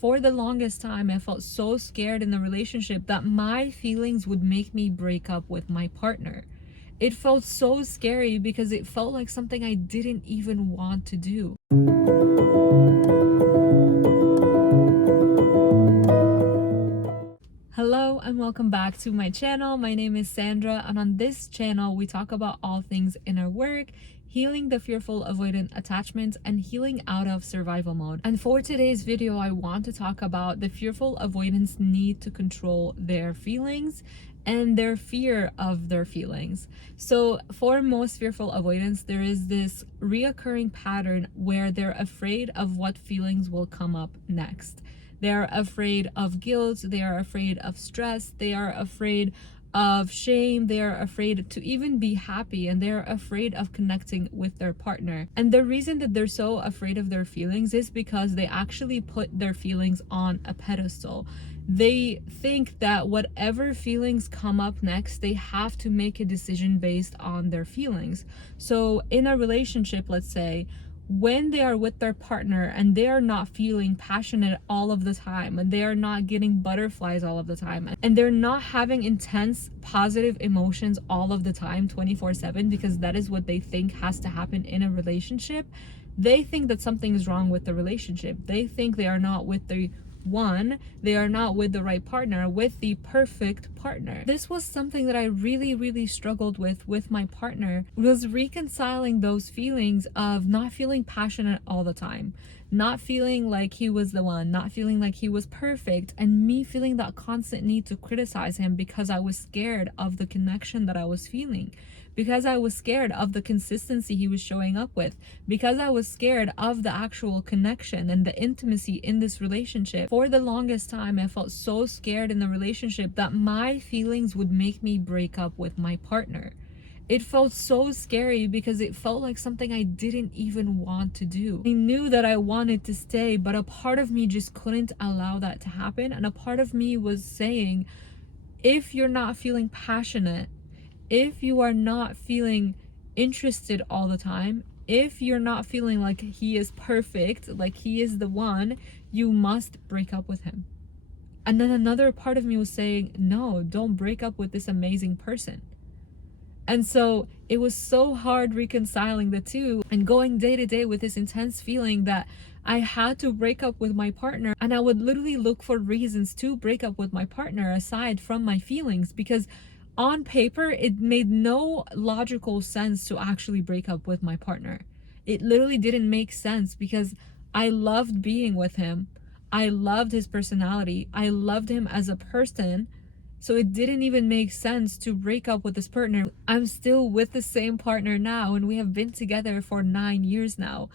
For the longest time, I felt so scared in the relationship that my feelings would make me break up with my partner. It felt so scary because it felt like something I didn't even want to do. Hello and welcome back to my channel. My name is Sandra, and on this channel we talk about all things inner work, healing the fearful avoidant attachments, and healing out of survival mode. And for today's video, I want to talk about the fearful avoidants' need to control their feelings and their fear of their feelings. So for most fearful avoidants, there is this reoccurring pattern where they're afraid of what feelings will come up next. They're afraid of guilt, they are afraid of stress, they are afraid of shame, they are afraid to even be happy, and they're afraid of connecting with their partner. And the reason that they're so afraid of their feelings is because they actually put their feelings on a pedestal. They think that whatever feelings come up next, they have to make a decision based on their feelings. So in a relationship, let's say, when they are with their partner and they are not feeling passionate all of the time, and they are not getting butterflies all of the time, and they're not having intense positive emotions all of the time 24/7, because that is what they think has to happen in a relationship, they think that something is wrong with the relationship. They think they are not with the one, they are not with the right partner, with the perfect partner. This was something that I really struggled with my partner, was reconciling those feelings of not feeling passionate all the time, not feeling like he was the one, not feeling like he was perfect, and me feeling that constant need to criticize him because I was scared of the connection that I was feeling, because I was scared of the consistency he was showing up with, because I was scared of the actual connection and the intimacy in this relationship. For the longest time, I felt so scared in the relationship that my feelings would make me break up with my partner. It felt so scary because it felt like something I didn't even want to do. I knew that I wanted to stay, but a part of me just couldn't allow that to happen. And a part of me was saying, if you're not feeling passionate, if you are not feeling interested all the time, if you're not feeling like he is perfect, like he is the one, you must break up with him. And then another part of me was saying, no, don't break up with this amazing person. And so it was so hard reconciling the two and going day to day with this intense feeling that I had to break up with my partner. And I would literally look for reasons to break up with my partner aside from my feelings, because on paper, it made no logical sense to actually break up with my partner. It literally didn't make sense because I loved being with him. I loved his personality. I loved him as a person. So it didn't even make sense to break up with this partner. I'm still with the same partner now, and we have been together for 9 years now.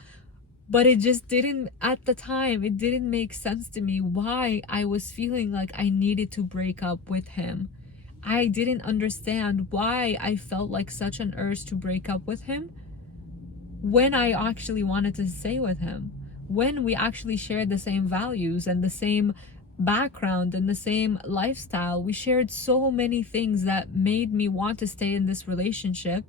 But it just didn't, at the time, it didn't make sense to me why I was feeling like I needed to break up with him. I didn't understand why I felt like such an urge to break up with him when I actually wanted to stay with him, when we actually shared the same values and the same background and the same lifestyle. We shared so many things that made me want to stay in this relationship.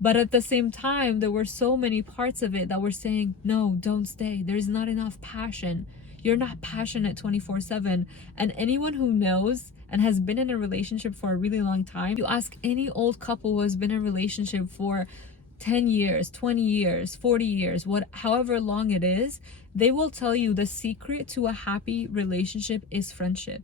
But at the same time, there were so many parts of it that were saying, no, don't stay. There's not enough passion. You're not passionate 24/7. And anyone who knows and has been in a relationship for a really long time, you ask any old couple who has been in a relationship for 10 years, 20 years, 40 years, however long it is, they will tell you the secret to a happy relationship is friendship.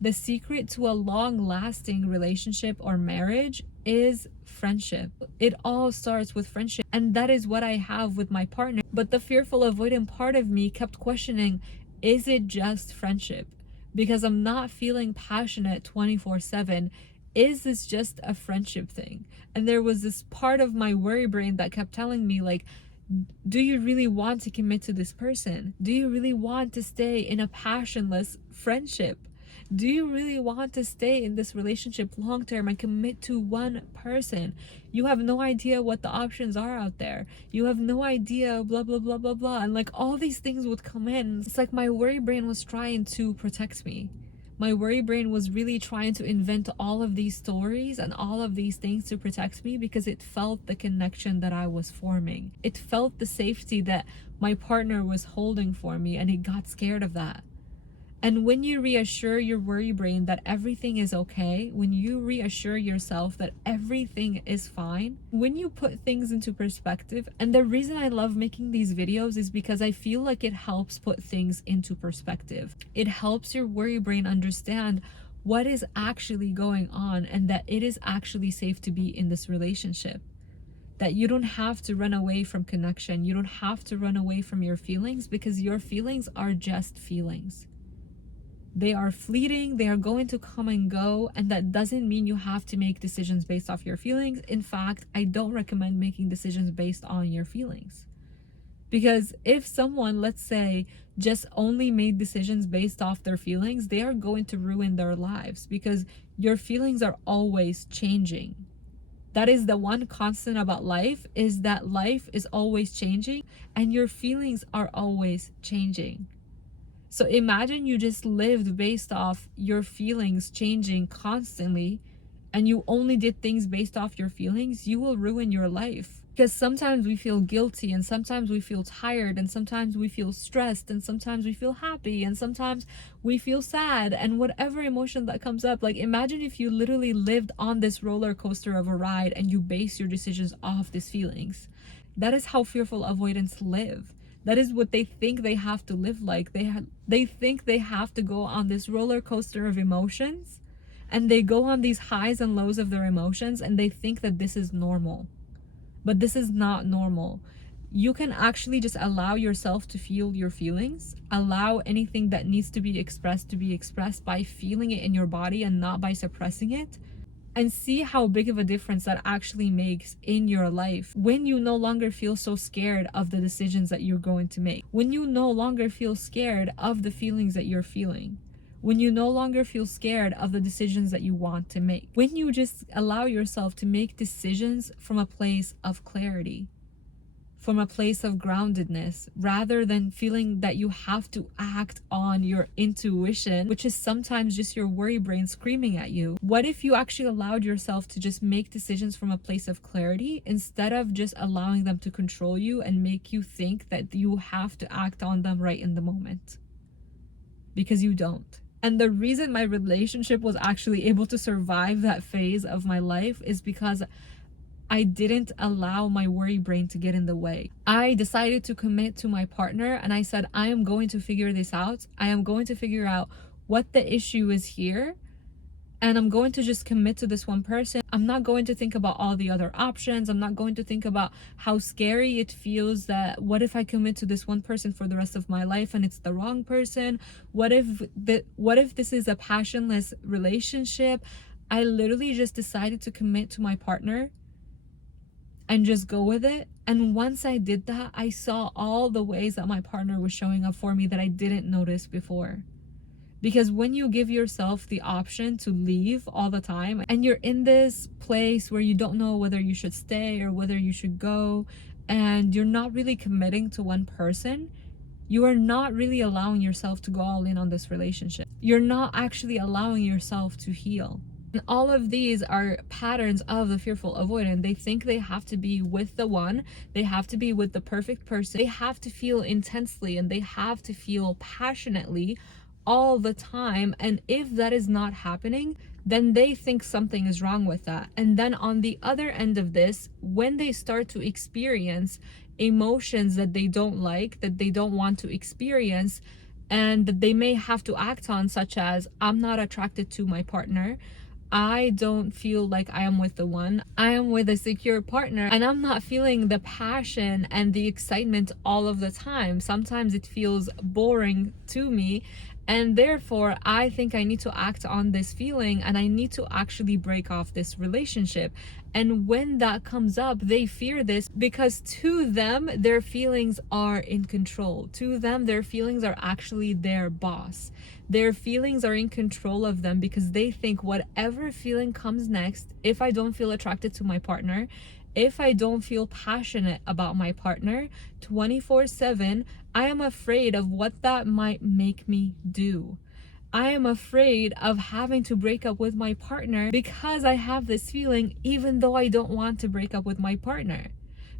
The secret to a long-lasting relationship or marriage is friendship. It all starts with friendship, and that is what I have with my partner. But the fearful avoidant part of me kept questioning, is it just friendship? Because I'm not feeling passionate 24/7. Is this just a friendship thing? And there was this part of my worry brain that kept telling me, like, do you really want to commit to this person? Do you really want to stay in a passionless friendship? Do you really want to stay in this relationship long term and commit to one person? You have no idea what the options are out there. You have no idea, blah, blah, blah, blah, blah. And like all these things would come in. It's like my worry brain was trying to protect me. My worry brain was really trying to invent all of these stories and all of these things to protect me, because it felt the connection that I was forming. It felt the safety that my partner was holding for me, and it got scared of that. And when you reassure your worry brain that everything is okay, when you reassure yourself that everything is fine, when you put things into perspective, and the reason I love making these videos is because I feel like it helps put things into perspective. It helps your worry brain understand what is actually going on and that it is actually safe to be in this relationship. That you don't have to run away from connection. You don't have to run away from your feelings, because your feelings are just feelings. They are fleeting, they are going to come and go, and that doesn't mean you have to make decisions based off your feelings. In fact, I don't recommend making decisions based on your feelings. Because if someone, let's say, just only made decisions based off their feelings, they are going to ruin their lives, because your feelings are always changing. That is the one constant about life, is that life is always changing and your feelings are always changing. So imagine you just lived based off your feelings changing constantly, and you only did things based off your feelings. You will ruin your life. Because sometimes we feel guilty, and sometimes we feel tired, and sometimes we feel stressed, and sometimes we feel happy, and sometimes we feel sad, and whatever emotion that comes up. Like, imagine if you literally lived on this roller coaster of a ride and you base your decisions off these feelings. That is how fearful avoidants live. That is what they think they have to live like. They think they have to go on this roller coaster of emotions, and they go on these highs and lows of their emotions, and they think that this is normal. But this is not normal. You can actually just allow yourself to feel your feelings, allow anything that needs to be expressed by feeling it in your body and not by suppressing it. And see how big of a difference that actually makes in your life when you no longer feel so scared of the decisions that you're going to make, when you no longer feel scared of the feelings that you're feeling, when you no longer feel scared of the decisions that you want to make, when you just allow yourself to make decisions from a place of clarity, from a place of groundedness, rather than feeling that you have to act on your intuition, which is sometimes just your worry brain screaming at you. What if you actually allowed yourself to just make decisions from a place of clarity, instead of just allowing them to control you and make you think that you have to act on them right in the moment? Because you don't. And the reason my relationship was actually able to survive that phase of my life is because I didn't allow my worry brain to get in the way. I decided to commit to my partner, and I said, I am going to figure this out. I am going to figure out what the issue is here, and I'm going to just commit to this one person. I'm not going to think about all the other options. I'm not going to think about how scary it feels that what if I commit to this one person for the rest of my life and it's the wrong person? What if this is a passionless relationship? I literally just decided to commit to my partner and just go with it. And once I did that, I saw all the ways that my partner was showing up for me that I didn't notice before. Because when you give yourself the option to leave all the time, and you're in this place where you don't know whether you should stay or whether you should go, and you're not really committing to one person, you are not really allowing yourself to go all in on this relationship. You're not actually allowing yourself to heal. And all of these are patterns of the fearful avoidant. They think they have to be with the one, they have to be with the perfect person, they have to feel intensely, and they have to feel passionately all the time. And if that is not happening, then they think something is wrong with that. And then on the other end of this, when they start to experience emotions that they don't like, that they don't want to experience, and that they may have to act on, such as, I'm not attracted to my partner, I don't feel like I am with the one, I am with a secure partner, and I'm not feeling the passion and the excitement all of the time. Sometimes it feels boring to me, and therefore I think I need to act on this feeling, and I need to actually break off this relationship. And when that comes up, they fear this, because to them, their feelings are in control. To them, their feelings are actually their boss. Their feelings are in control of them, because they think whatever feeling comes next, if I don't feel attracted to my partner, if I don't feel passionate about my partner 24/7, I am afraid of what that might make me do. I am afraid of having to break up with my partner because I have this feeling, even though I don't want to break up with my partner.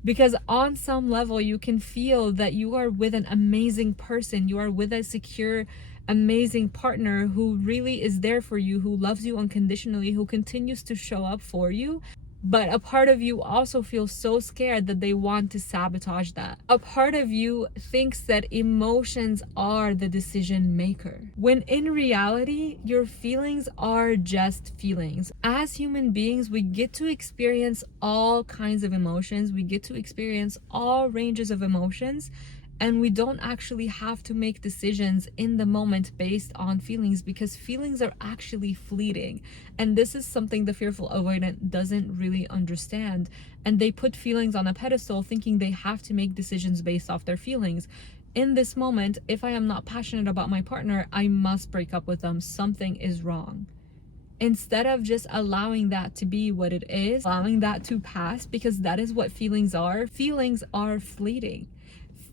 Because on some level, you can feel that you are with an amazing person, you are with a secure amazing partner who really is there for you, who loves you unconditionally, who continues to show up for you. But a part of you also feels so scared that they want to sabotage that. A part of you thinks that emotions are the decision maker, when in reality, your feelings are just feelings. As human beings, we get to experience all kinds of emotions. We get to experience all ranges of emotions. And we don't actually have to make decisions in the moment based on feelings, because feelings are actually fleeting. And this is something the fearful avoidant doesn't really understand. And they put feelings on a pedestal thinking they have to make decisions based off their feelings. In this moment, if I am not passionate about my partner, I must break up with them. Something is wrong. Instead of just allowing that to be what it is, allowing that to pass, because that is what feelings are. Feelings are fleeting.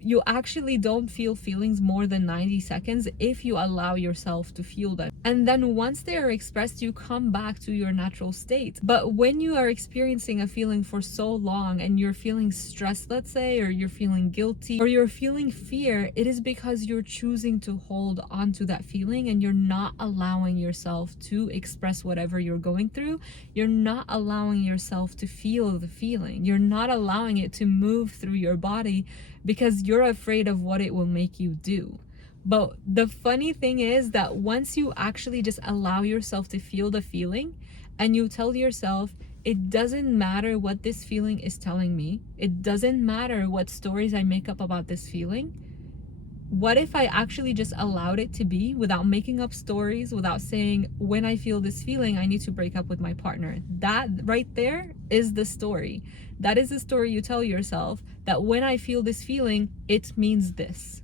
You actually don't feel feelings more than 90 seconds if you allow yourself to feel them. And then once they are expressed, you come back to your natural state. But when you are experiencing a feeling for so long and you're feeling stressed, let's say, or you're feeling guilty, or you're feeling fear, it is because you're choosing to hold on to that feeling and you're not allowing yourself to express whatever you're going through. You're not allowing yourself to feel the feeling. You're not allowing it to move through your body because you're afraid of what it will make you do. But the funny thing is that once you actually just allow yourself to feel the feeling and you tell yourself, it doesn't matter what this feeling is telling me, it doesn't matter what stories I make up about this feeling. What if I actually just allowed it to be without making up stories, without saying, when I feel this feeling, I need to break up with my partner? That right there is the story. That is the story you tell yourself, that when I feel this feeling, it means this.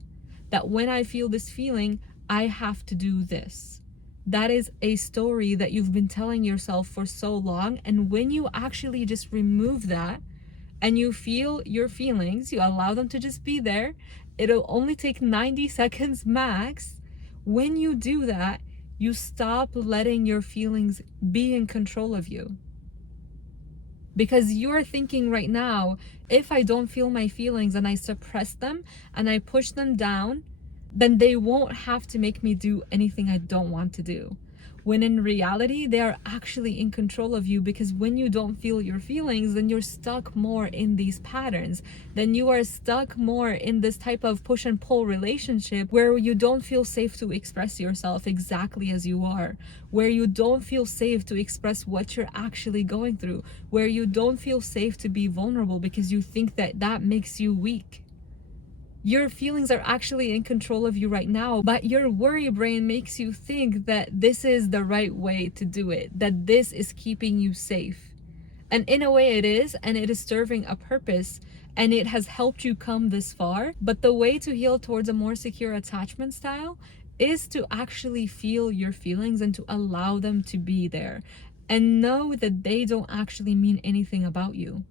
That when I feel this feeling, I have to do this. That is a story that you've been telling yourself for so long. And when you actually just remove that and you feel your feelings, you allow them to just be there. It'll only take 90 seconds max. When you do that, you stop letting your feelings be in control of you. Because you're thinking right now, if I don't feel my feelings and I suppress them and I push them down, then they won't have to make me do anything I don't want to do. When in reality, they are actually in control of you, because when you don't feel your feelings, then you're stuck more in these patterns. Then you are stuck more in this type of push and pull relationship where you don't feel safe to express yourself exactly as you are, where you don't feel safe to express what you're actually going through, where you don't feel safe to be vulnerable because you think that that makes you weak. Your feelings are actually in control of you right now, but your worry brain makes you think that this is the right way to do it, that this is keeping you safe. And in a way it is, and it is serving a purpose, and it has helped you come this far. But the way to heal towards a more secure attachment style is to actually feel your feelings and to allow them to be there, and know that they don't actually mean anything about you.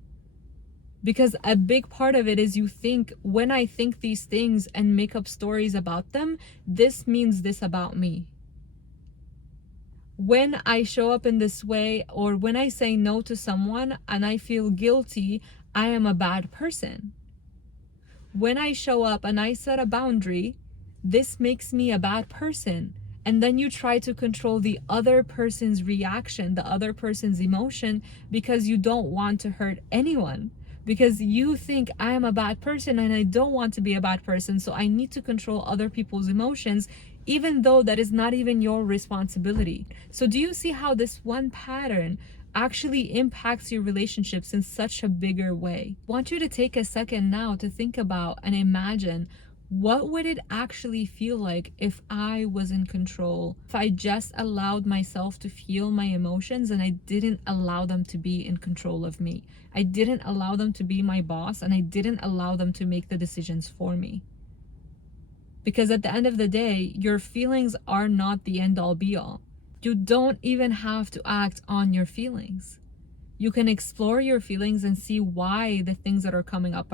Because a big part of it is you think, when I think these things and make up stories about them, this means this about me. When I show up in this way, or when I say no to someone and I feel guilty, I am a bad person. When I show up and I set a boundary, this makes me a bad person. And then you try to control the other person's reaction, the other person's emotion, because you don't want to hurt anyone. Because you think, I am a bad person and I don't want to be a bad person, so I need to control other people's emotions, even though that is not even your responsibility. So do you see how this one pattern actually impacts your relationships in such a bigger way? I want you to take a second now to think about and imagine, what would it actually feel like if I was in control? If I just allowed myself to feel my emotions and I didn't allow them to be in control of me. I didn't allow them to be my boss, and I didn't allow them to make the decisions for me. Because at the end of the day, your feelings are not the end all be all. You don't even have to act on your feelings. You can explore your feelings and see why the things that are coming up,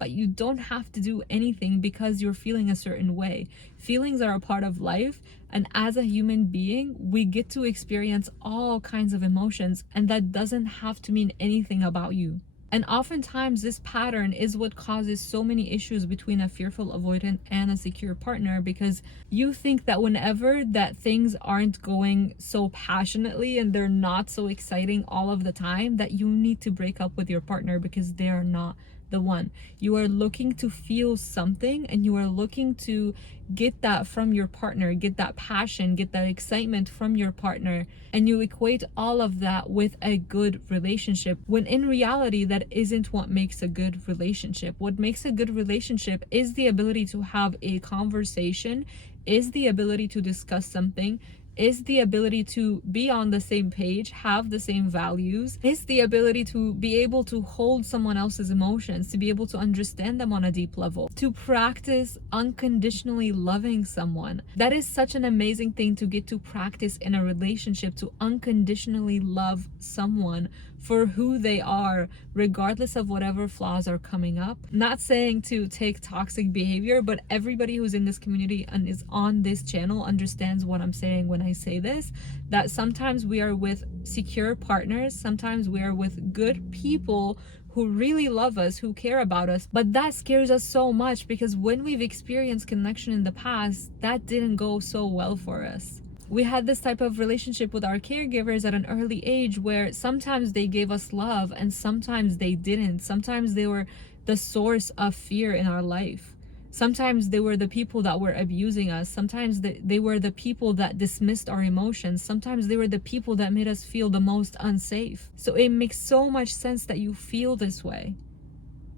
but you don't have to do anything because you're feeling a certain way. Feelings are a part of life, and as a human being, we get to experience all kinds of emotions, and that doesn't have to mean anything about you. And oftentimes this pattern is what causes so many issues between a fearful avoidant and a secure partner, because you think that whenever that things aren't going so passionately and they're not so exciting all of the time, that you need to break up with your partner because they are not the one. You are looking to feel something, and you are looking to get that from your partner, get that passion, get that excitement from your partner, and you equate all of that with a good relationship, when in reality that isn't what makes a good relationship. What makes a good relationship is the ability to have a conversation, is the ability to discuss something, is the ability to be on the same page, have the same values, is the ability to be able to hold someone else's emotions, to be able to understand them on a deep level, to practice unconditionally loving someone. That is such an amazing thing to get to practice in a relationship, to unconditionally love someone for who they are, regardless of whatever flaws are coming up. Not saying to take toxic behavior, but everybody who's in this community and is on this channel understands what I'm saying when I say this, that sometimes we are with secure partners, sometimes we are with good people who really love us, who care about us, but that scares us so much because when we've experienced connection in the past, that didn't go so well for us. We had this type of relationship with our caregivers at an early age where sometimes they gave us love and sometimes they didn't. Sometimes they were the source of fear in our life. Sometimes they were the people that were abusing us. Sometimes they were the people that dismissed our emotions. Sometimes they were the people that made us feel the most unsafe. So it makes so much sense that you feel this way.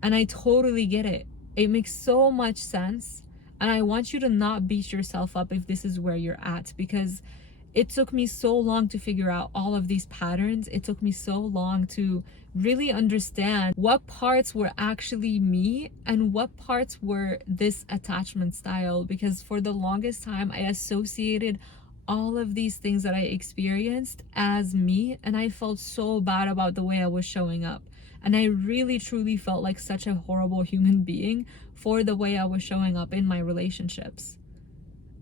And I totally get it. It makes so much sense. And I want you to not beat yourself up if this is where you're at, because it took me so long to figure out all of these patterns. It took me so long to really understand what parts were actually me and what parts were this attachment style, because for the longest time I associated all of these things that I experienced as me, and I felt so bad about the way I was showing up. And I really truly felt like such a horrible human being for the way I was showing up in my relationships.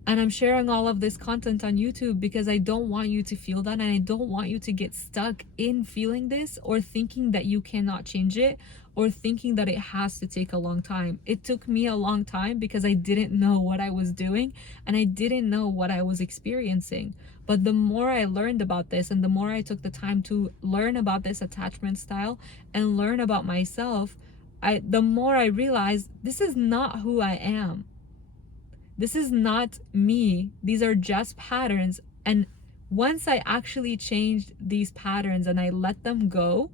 And I'm sharing all of this content on YouTube because I don't want you to feel that, and I don't want you to get stuck in feeling this or thinking that you cannot change it or thinking that it has to take a long time. It took me a long time because I didn't know what I was doing and I didn't know what I was experiencing. But the more I learned about this and the more I took the time to learn about this attachment style and learn about myself, the more I realized this is not who I am. This is not me. These are just patterns. And once I actually changed these patterns and I let them go,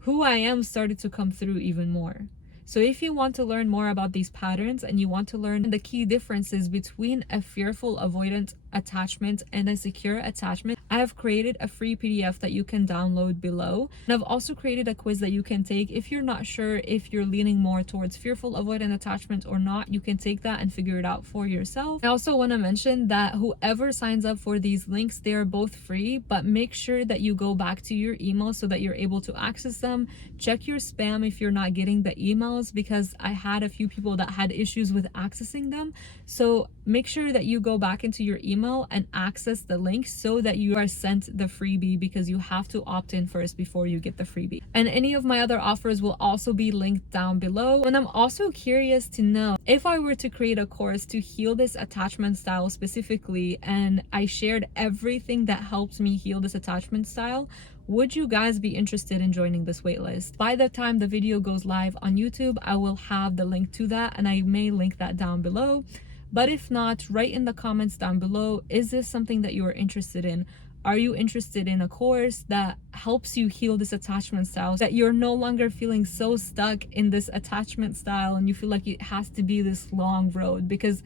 who I am started to come through even more. So if you want to learn more about these patterns and you want to learn the key differences between a fearful avoidant attachment and a secure attachment, I have created a free PDF that you can download below. And I've also created a quiz that you can take. If you're not sure if you're leaning more towards fearful avoidant attachment or not, you can take that and figure it out for yourself. I also want to mention that whoever signs up for these links, they are both free, but make sure that you go back to your email so that you're able to access them. Check your spam if you're not getting the emails, because I had a few people that had issues with accessing them. So make sure that you go back into your email and access the link so that you are sent the freebie, because you have to opt in first before you get the freebie. And any of my other offers will also be linked down below. And I'm also curious to know, if I were to create a course to heal this attachment style specifically, and I shared everything that helps me heal this attachment style, would you guys be interested in joining this waitlist? By the time the video goes live on YouTube, I will have the link to that, and I may link that down below. But if not, write in the comments down below, is this something that you are interested in? Are you interested in a course that helps you heal this attachment style, that you're no longer feeling so stuck in this attachment style and you feel like it has to be this long road? Because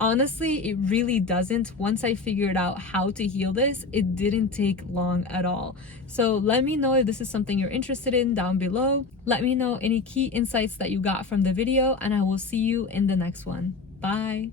honestly, it really doesn't. Once I figured out how to heal this, it didn't take long at all. So let me know if this is something you're interested in down below. Let me know any key insights that you got from the video, and I will see you in the next one. Bye.